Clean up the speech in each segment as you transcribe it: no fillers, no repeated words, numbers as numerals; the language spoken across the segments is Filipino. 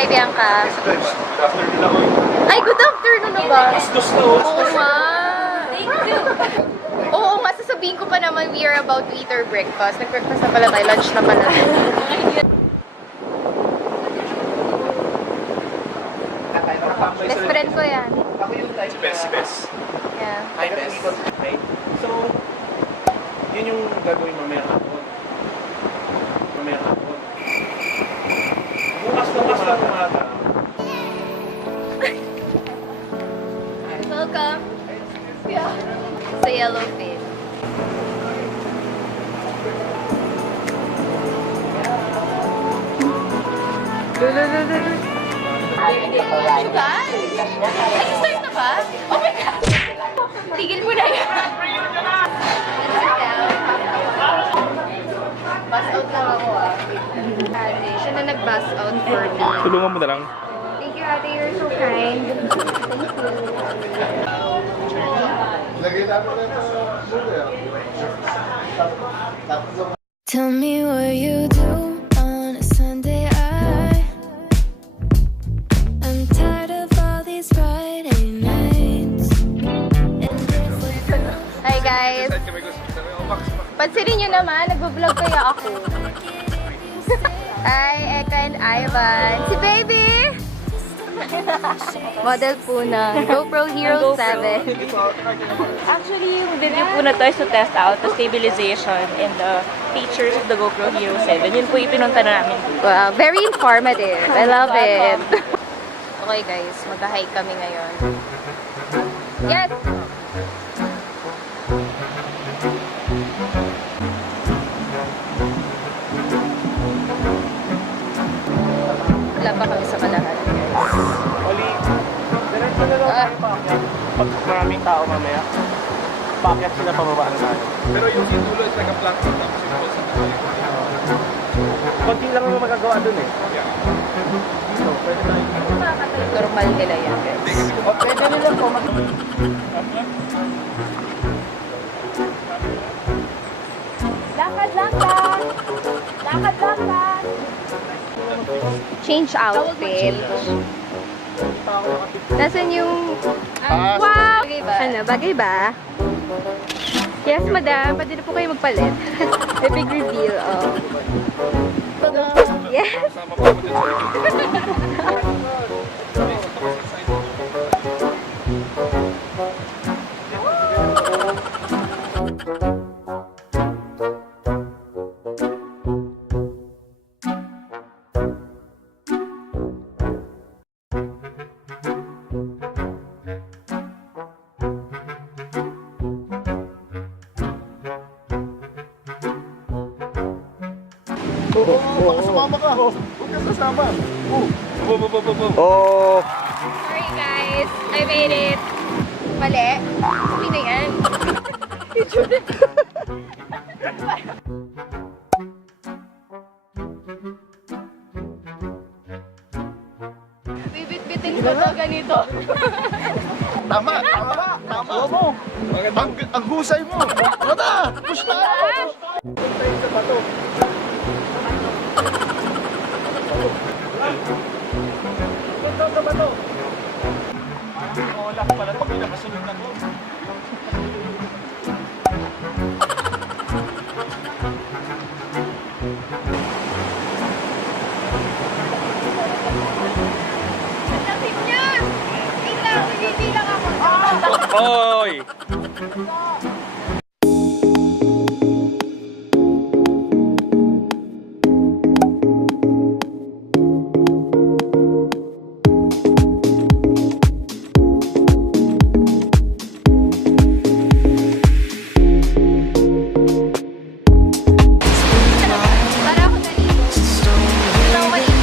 Hi, Bianca. Good afternoon ako. Ay, good afternoon na ba? Gusto. Oo nga. Oo nga, sasabihin ko pa naman we are about to eat our breakfast. Nag-breakfast na pala tayo, lunch na pala. Best friend ko yan. Si Bes. Yeah. Hi, Bes. So, yun yung gagawin mamaya hapon. Bukas na umaga. Welcome. Yeah. Sa yellowfin. Scuba? Nag-start na ba? Oh my God! Tigil mo na yan. Bus out lang ako Ate, siya na nag-bus out for me. Tulungan mo na lang. Thank you, Ate. You're so kind. Tell me what you do on a Sunday. I'm tired of all these Friday nights. Hi guys! Pansinin nyo naman, nagbablog kaya ako. Hi, Eka and Ivan. Si Baby! Model po ng GoPro Hero 7. Actually, review po na to is to test out the stabilization and the features of the GoPro Hero 7. Yun po ipinunta na namin. Wow, very informative. I love it. Okay guys, mag-hike kami ngayon. Yes! Wala pa kami sa Baler. Oli, diretso na lang tayo paakyat. Pag maraming tao mamaya, paakyat sila pababaan tayo. Pero yung dulo is like a plank tapos yung post sa tayo. Konti lang ang magagawa dun eh. So, pwede tayo. Normal nila yan guys. Pwede nila po Lakad! Change outfit. Nasaan yung... wow! Bagay ba? Ano? Bagay ba? Yes, madam. Pwede na po kayo magpalit. May big reveal, oh. Yes! Baka sumama ka. Huwag ka sasama. Oh. Sorry guys, I made it. Mali. Sabi na yan. Bibit-bitin ko to ganito. Tama. Ang husay mo. Wala. Push na. Punta sa bato. Ito sa bato. Oh, laki pala ito. Pinakasunod na to. Oy! Para ako naligo. Hindi ako maligo.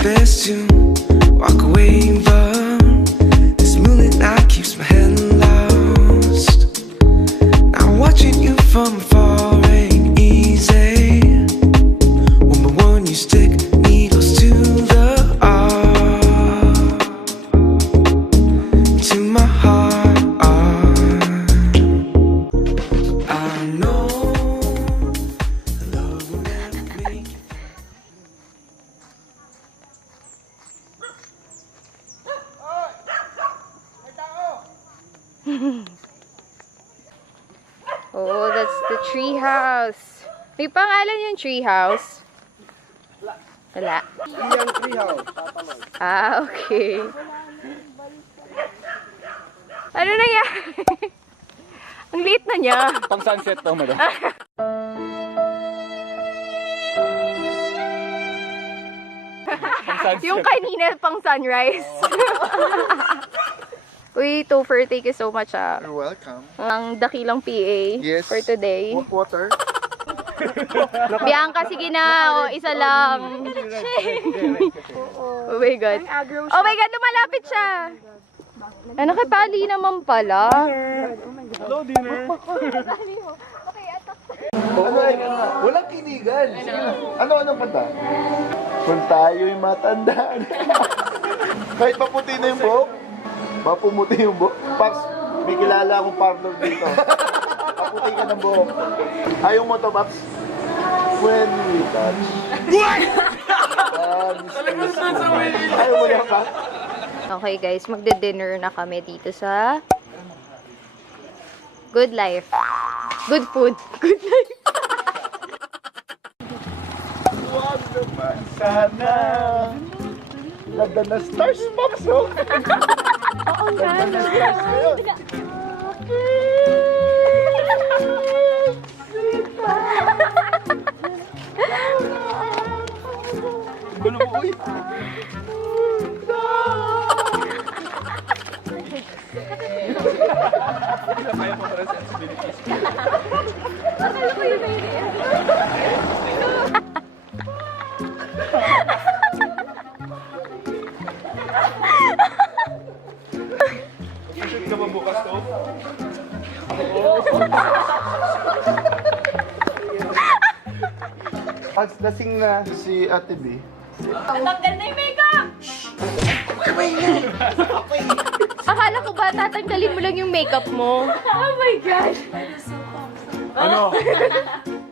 Best to walk away, but this moonlit night keeps my head lost. Now watching you from afar ain't easy. One by one you stick needles to the heart, to my heart. I know love will never make it. Oh, that's the tree house. May pangalan yung tree house? Wala. Iyang treehouse. Ah, okay. Ano nangyari? Ang liit na niya. Pang sunset to, madam. Pang sunset. Yung kanina pang sunrise. Uy, Topher, thank you so much You're welcome. Ang dakilang PA Yes. for today. Water? Bianca, sige na. O, isa lang. Oh my God. Oh my God, lumalapit siya. Nakatali naman pala. Hello, dinner. Walang kinigan. Ano pata? Kung tayo'y matanda. Kahit maputi na yung buhok, mapumuti yung buhok. Paps, may kilala akong partner dito. Maputi ka ng buhok. Ayaw mo to, Paps? When we touch. Ayaw mo yan, Paps? Okay guys, magde-dinner na kami dito sa Good Life. Good food. Good life. Huwag naman sana. Ganda na stars, Paps, oh. Ganda na stars ngayon. Gulo mo, uy. Kaya mo para sa sensibilities. Akala ko yun na yun. Shoot ka ba bukas to? Pag lasing na si Ate B. Natanggal na yung makeup! Akala ko ba tatanggalin mo lang yung makeup mo? Oh my gosh. Ano?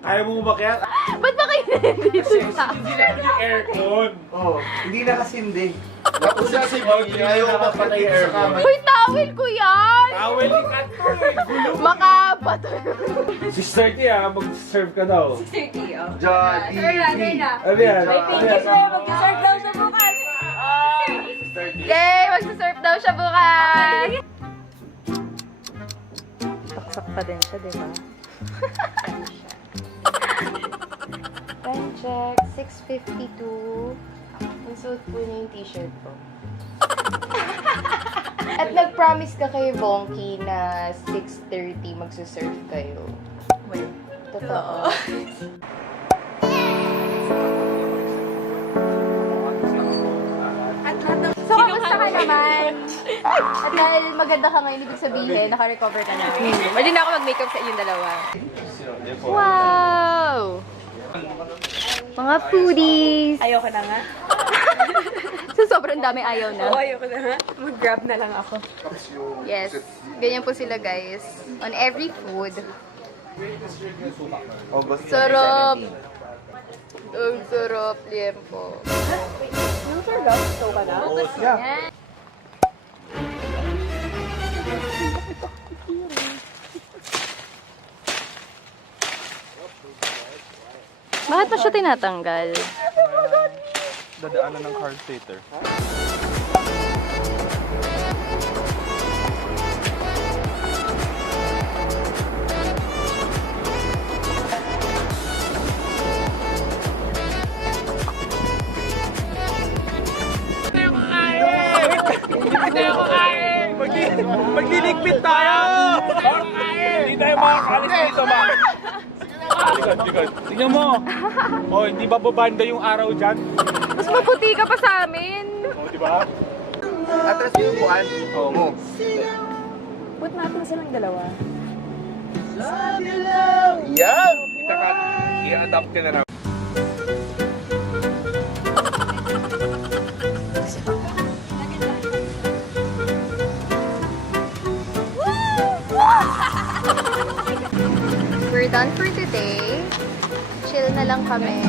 Kaya mo umakyat? Ba't ba kayo nandito sa Hindi namin yung aircon. Oh, hindi nakasindi. Tapos na si B, ayaw mapatay sa kamay. Uy, towel ko yan! Towel ni Kato eh. Gulo. Makabato. 6:30 ah, mag-serve ka daw. Jolly. Ano yan? Mag-serve daw siya bukas! Yay! Magsasurf daw siya bukas! Saksak pa din siya, di ba? Time check, 6:52. Ang suit po niya yung t-shirt ko. At nag-promise ka kay Bonky na 6:30 magsusurf kayo. Wait. Totoo. So, kamusta ka naman? At dahil maganda ka ngayon, ibig sabihin, naka-recover ka na. Pwede na ako mag-makeup sa inyong dalawa. Wow! Mga foodies! Ayoko na nga. Sa Sobrang dami ayaw na. ayoko na. Mag-grab na lang ako. Yes. Ganyan po sila, guys. On every food. August Sarap. Ang sarap, liempo. Yung sarap, gusto ka na? Yan. Bakit pa siya tinatanggal? Dadaanan ng car seater. Magliligpit tayo! Hindi tayo makakalis dito, ma. Likod. Tingnan mo. Oh, hindi ba babanda yung araw dyan? Mas maputi ka pa sa amin. Oh, di ba? Atras yung buwan. Oo mo. Put natin silang dalawa. Yan! I-adapt ka na lang. We're done for today. Chill na lang kami.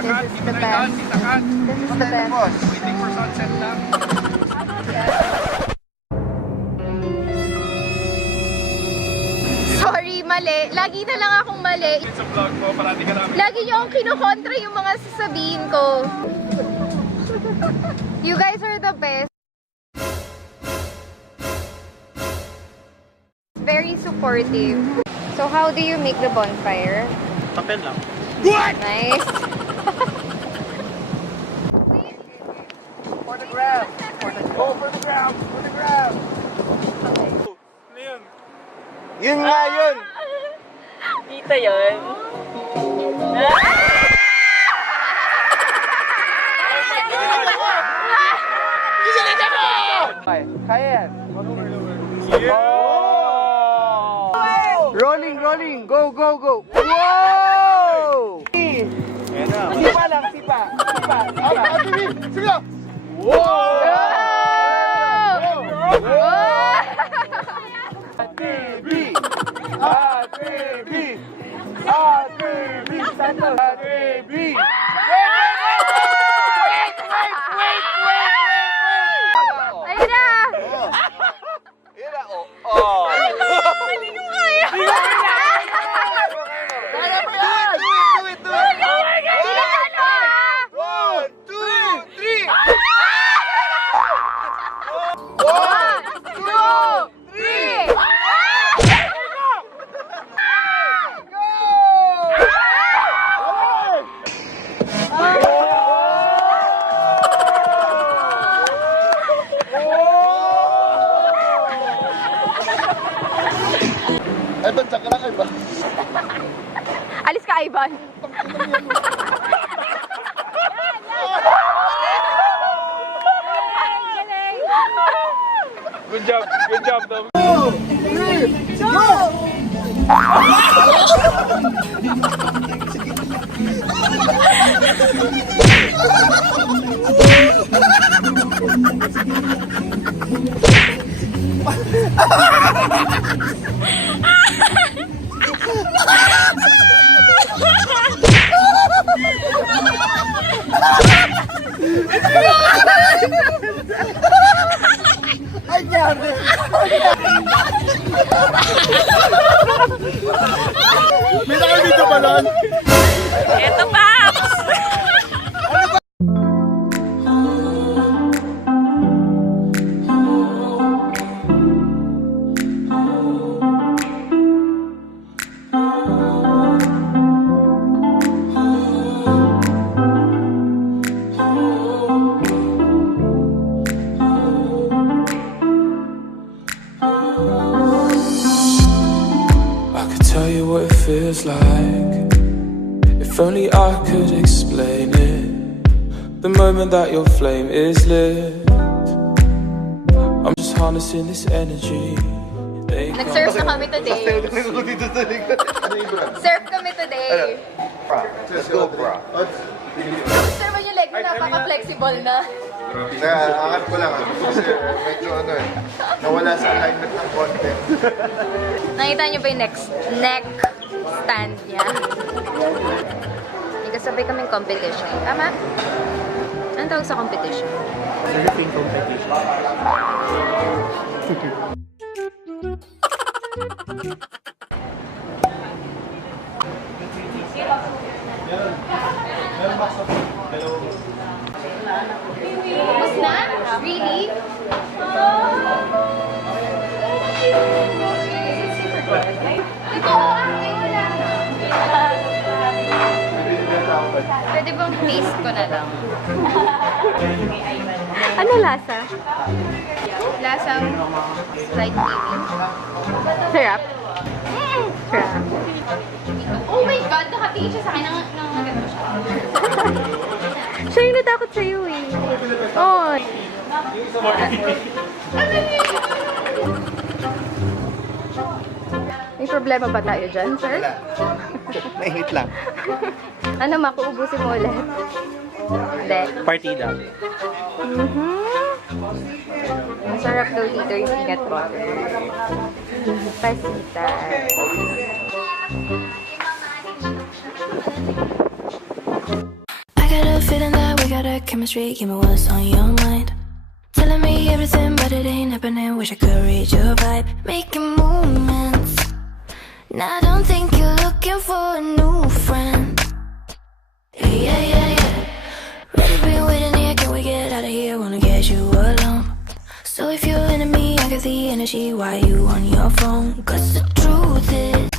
This is the best. This is the best. Waiting for sunset lang. Sorry, mali. Lagi na lang akong mali. Sa vlog mo, parati ka namin. Lagi niyo akong kinukontra yung mga sasabihin ko. You guys are the best. Very supportive. So how do you make the bonfire? Papel lang. Nice. For the grab! Go for the grab! For the grab! Ano yun? Yun nga yun! Kita yun. Kaya yan! Rolling! Go! Wow! Ayan na. Sipa lang! Sipa! Sige lang! Wow! ATV! Santos! ATV! Ayun na! Yan na, oh! Hindi ko kaya! Kaya mo yan! Do it! Hindi ka ano! 1, 2, 3! 1, 2, 3! Ay, ba't saka lang ba? Alis ka, Ivan. Good job, Dom. May nakabidyo ba nun? Eto, Paps! I could tell you what it feels like. If only I could explain it. The moment that your flame is lit, I'm just harnessing this energy. Nag-surf na kami today. Dito sa likod. Ano yung brand? Surf kami today. Let's go, bro. Gusto naman yung leg mo, napaka-flexible na. Kaya, angat ko lang kasi medyo ano eh, nawala sa alignment ng content. Nakita niyo ba yung neck stand niya? May kasabay kaming competition. Tama? Anong tawag sa competition? Surfing competition. Tapos na? Really? Ito, ay wala na. Pwede bang taste ko na lang? Ano lasa? Lasang slight baby. Sarap? Sarap. Oh my God! Nakatingin siya sa akin ng ganito siya. Siya yung natakot sa'yo eh. Oh. May problema ba tayo dyan, sir? Mahingit lang. Ano, makuubusin mo ulit? Hindi. Partida. Masarap daw dito yung peanut butter. Pasita. I got a feeling that we got a chemistry. Give me what's on your mind. Telling me everything, but it ain't happening. Wish I could read your vibe. Making movements. Now I don't think you're looking for a new friend. Yeah, yeah, yeah. Ready, been waiting here. Can we get out of here? Wanna get you alone. So if you're into me, I got the energy. Why you on your phone? Cause the truth is.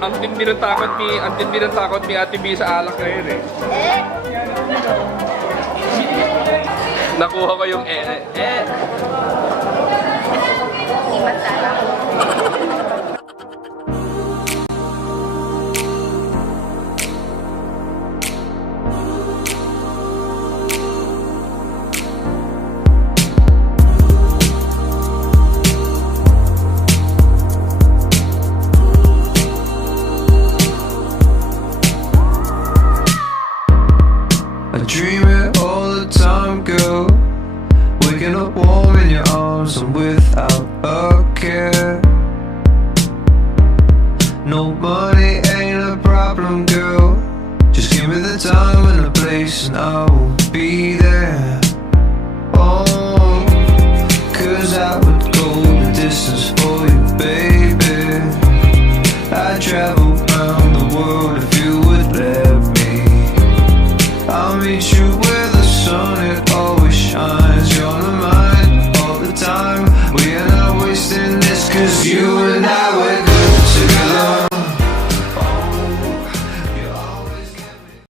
Ang tindi ng takot ni Ate B sa alak ngayon eh. Nakuha ko yung I dream it all the time, girl. Waking up warm in your arms and without a care. No money ain't a problem, girl. Just give me the time and the place and I will be there. Oh, 'cause I would go the distance for